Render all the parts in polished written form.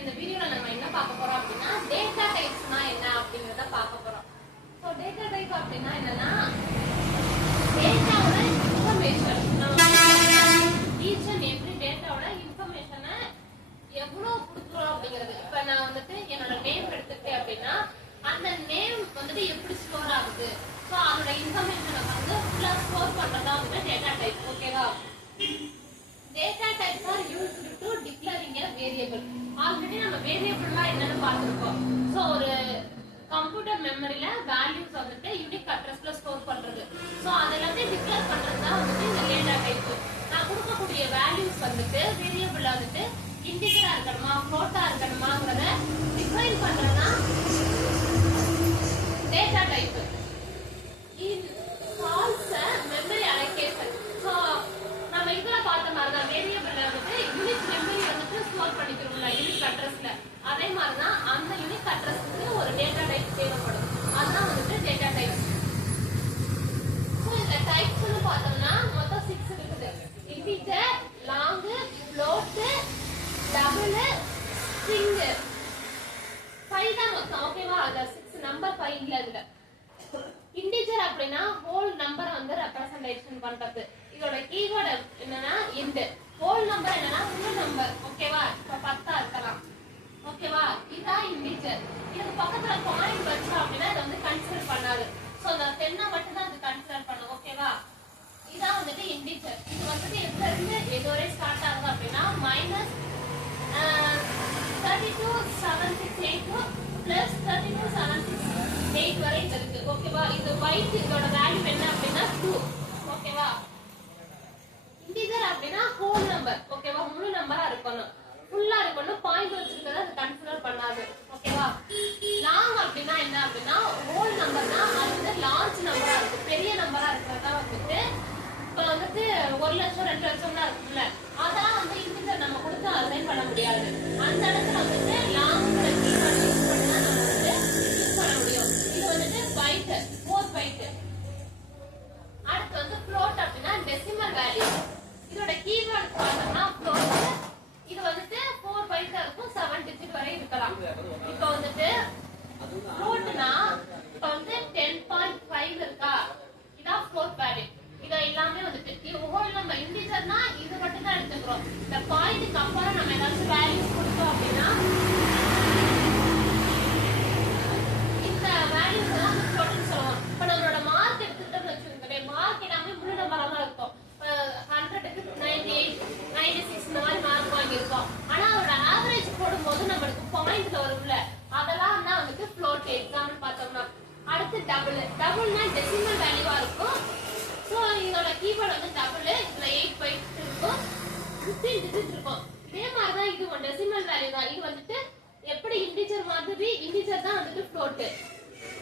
இந்த வீடியோல நம்ம என்ன பார்க்க போறோம் அப்படின்னா டேட்டா டைப்ஸ்னா என்ன அப்படிங்கறத பார்க்க போறோம். சோ டேட்டா டைப் அப்படின்னா என்னன்னா டேட்டாவோட இன்ஃபர்மேஷன், ஈச் அண்ட் எவ்ரி டேட்டாவோட இன்ஃபர்மேஷனை எவ்வளவு கொடுக்குறோம் அப்படிங்கிறது. இப்ப நான் வந்துட்டு என்னோட நேம் எடுத்துக்கிட்டேன் அப்படின்னா அந்த நேம் வந்துட்டு எப்படி ஸ்டோர் ஆகுது, ஸோ அதோட இன்ஃபர்மேஷனை வந்து ஃபுல்லா ஸ்டோர் பண்றதா வந்து டேட்டா டைப். ஓகேவா? Data types R used to declaring a variable. Already நம்ம வேரியபிள்லாம் என்னன்னு பார்த்திருக்கோம். ஸோ ஒரு கம்ப்யூட்டர் மெமரியில வேல்யூஸ் வந்துட்டு யூனிக் அட்ரஸ்ல ஸ்டோர் பண்றது. ஸோ அதெல்லாமே டிக்ளேர் பண்றது தான் வந்துட்டு இந்த டேட்டா டைப். நான் கொடுக்கக்கூடிய வேல்யூஸ் வந்துட்டு வேரியபிள் வந்துட்டு இன்டிஜரா இருக்கணுமா ஃப்ளோட்டா இருக்கணுமாங்கிறத டிஃபைன் பண்றதுதான் டேட்டா டைப். இது கால்ஸ் மெமரி அலோகேஷன். ஸோ நம்ம இதுல பார்த்த மாதிரி தான் வேரியபிள்ல வந்துட்டு யூனிக் மெமரி வந்துட்டு ஸ்டோர் பண்ணிக்கிறோம்ல யூனிக் அட்ரஸ்ல. அதே மாதிரி தான் அந்த யூனிக் அட்ரஸ்க்கு ஒரு டேட்டா டைப் தேவைப்படும். அதுதான் வந்துட்டு டேட்டா டைப். ஸோ இந்த டைப்ஸ்னு பார்த்தோம்னா மொத்தம் 6 இருக்குது. Integer, long, float, double, string. 5 தான் மொத்தம். ஓகேவா? அந்த 6 நம்பர் 5 இல்ல இதுல. இன்டிஜர் அப்படின்னா ஹோல் நம்பரை வந்து ரெப்ரசன்டேஷன் பண்றது. இதோட கீவேர்ட் என்னன்னா இன்ட். ஹோல் நம்பர் என்னன்னா ஃபுல் நம்பர். ஓகேவா? இப்ப 10 இருக்கலாம். ஓகேவா? இதான் இன்டிஜர். இதுக்கு பக்கத்துல பாயிண்ட் வச்சா அப்படின்னா இதை வந்து கன்சிடர் பண்ணாது. சோ அந்த 10 மட்டும் தான் அது கன்சிடர் பண்ணும். ஓகேவா? இதான் வந்துட்டு இன்டிஜர். இது வந்துட்டு எதுல இருந்து எது வரை ஸ்டார்ட் ஆகுது அப்படின்னா -32,768 பிளஸ் 32,768 வரை இருக்கு. ஓகேவா? இது பைட். இதோட வேல்யூ என்ன அப்படின்னா 2. ஓகேவா? இன்டிஜர் அப்படின்னா ஹோல் நம்பர். ஓகேவா? முழு நம்பரா இருக்கணும், ஃபுல்லா இருக்கணும். பாயிண்ட் வச்சிருக்கத அது கன்சிடர் பண்ணாது. ஓகேவா? லாங் அப்படின்னா என்ன அப்படின்னா ஹோல் நம்பர் தான். அது வந்து லார்ஜ் நம்பரா இருக்கு, பெரிய நம்பரா இருக்கிறதா வந்துட்டு இப்ப வந்துட்டு 1 லட்சம் 2 லட்சம் தான் இருக்குல்ல, அதெல்லாம் வந்து இன்டிஜர் நம்ம கொடுத்து அசைன் பண்ண முடியாது. அந்த இடத்துல வந்துட்டு லாங் கீவேர்ட் யூஸ் பண்ணி தான் நம்ம வந்து யூஸ் பண்ண முடியும். இது வந்துட்டு பைட், 4 பைட். அடுத்து வந்து ஃப்ளோட் அப்படின்னா டெசிமல் வேல்யூ. இதோட கீவேர்ட் பார்த்தோம்னா ஃப்ளோட். இது வந்துட்டு 4 பைட்டா இருக்கும், 7 டிஜிட் வரை இருக்கலாம். இப்போ வந்துட்டு ஃப்ளோட்னா இப்போ வந்து 10.5 இருக்கா, இதான் ஃப்ளோட் வேல்யூ. இத எல்லாமே வந்துட்டு இது ஹோல் நம்பர். இன்டிஜர்னா இது மட்டும் தான் எடுத்துக்கிறோம். இந்த பாயிண்ட்க்கு அப்புறம் நம்ம ஏதாச்சும் வேல்யூஸ் கொடுத்தோம் அப்படின்னா இந்த வேல்யூஸ் தான் ஃப்ளோட்னு சொல்லுவோம். இப்போ நம்மளோட மார்க் எடுத்துக்கிட்டோம்னு வச்சுக்கோங்க, மார்க் எல்லாமே முழு நம்பரா தான் இருக்கும். 100க்கு 98, 96 இந்த மாதிரி மார்க் வாங்கியிருக்கோம். ஆனா அதோட ஆவரேஜ் போடும்போது நம்மளுக்கு பாயிண்ட்ல வரும்ல, அதெல்லாம் தான் வந்துட்டு ஃப்ளோட். எக்ஸாம்பிள் பார்த்தோம்னா அடுத்து டபுள். டபுள்னா டெசிமல் வேல்யூவா இருக்கும். சோ இதோட கீவேர்ட் வந்து டபுள். இதுல 8 பைட்ஸ் இருக்கும், 15 டிஜிட் இருக்கும். இதே மாதிரி தான் இது டெசிமல் வேல்யூ தான். இது வந்துட்டு எப்படி இன்டிஜர் மாதிரி இன்டிஜர் தான் வந்துட்டு ஃப்ளோட்.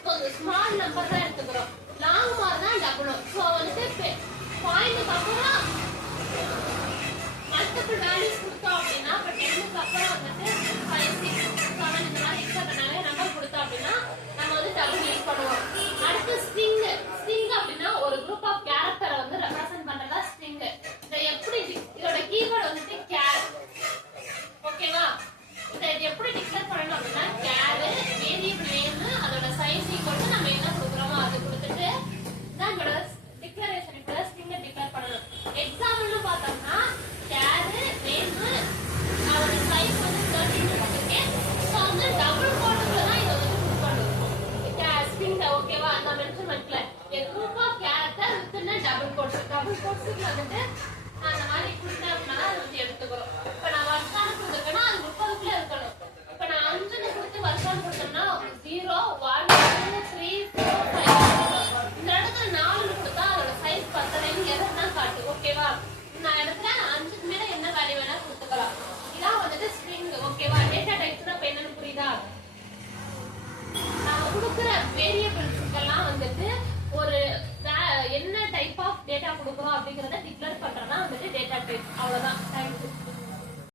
கொஞ்சம் ஸ்மால் நம்பர் தான் எடுத்துக்கிறோம். லாங் மாதிரி தான் டபுள். சோ வந்துட்டு பாயிண்ட்க்கு அப்புறம் மல்டிபிள் வேல்யூஸ் கொடுத்தோம் அப்படின்னா இப்போ 10க்கு அப்புறம் வந்துட்டு 5, 6, 7 இந்த மாதிரி எக்ஸ்ட்ரா நிறைய நம்பர் கொடுத்தோம் அப்படின்னா நம்ம வந்து டபுள் யூஸ் பண்ணுவோம். அடுத்து ஸ்ட்ரிங். ஸ்ட்ரிங் அப்படின்னா ஒரு குரூப் ஆஃப் கேரக்டரை வந்து ரெப்ரசன்ட் பண்றதா ஸ்ட்ரிங். இதை எப்படி இதோட கீவேர்ட் வந்துட்டு கேர். ஓகேவா? இதை எப்படி டிக்ளேர் பண்ணணும் அப்படின்னா கேர் வேரியபிள் நேம், அதோட சைஸ் ஈக்குவல் நம்ம என்ன கொடுக்குறோமோ அது கொடுத்துட்டு தான் இதோட டிக்ளரேஷன் இப்ப ஸ்ட்ரிங்கை டிக்ளேர் பண்ணணும். எக்ஸாம்பிள்னு பார்த்தோம்னா கேர் நேம், அதோட சைஸ் வந்து 13 கொடுத்துருக்கேன். ஸோ வந்து டபுள் கோட்டுக்குள்ள தான் இதை வந்து யூஸ் பண்ணுவோம் ஸ்ட்ரிங். ஓகேவா? நான் மென்ஷன்மெண்ட்ல குரூப் ஆஃப் கேரக்டர் வித்னா டபுள் கோட்ஸ். டபுள் கோட்ஸ்க்கு வந்துட்டு அந்த மாதிரி கொடுத்தேன் அப்படின்னா அது வந்து எடுத்துக்கிறோம். இப்போ நான் வருஷம் கொடுத்துருக்கேன்னா அது 30க்குள்ள இருக்கணும். இப்போ நான் 5 கொடுத்து வருஷம் கொடுத்தோம்னா 0, 1, 2, 3, 4, 5 இந்த இடத்துல 4 கொடுத்தா அதோட சைஸ் 10 எதுனா காட்டு. ஓகேவா? நான் இடத்துல 5க்கு மேல என்ன வேல்யூ வேணா கொடுத்துக்கலாம். இதான் வந்துட்டு ஸ்ட்ரிங். ஓகேவா? டேட்டா டைப்ஸ்னா இப்போ என்னன்னு புரியுதா? நாம கொடுக்குற வேரியபிள்ஸ்க்கெல்லாம் வந்துட்டு ஒரு என்ன டைப் ஆஃப் டேட்டா கொடுக்குறோம் அப்படிங்கறத டிக்ளேர் பண்றதா வந்துட்டு டேட்டா டைப். அவ்வளவுதான். தேங்க்யூ.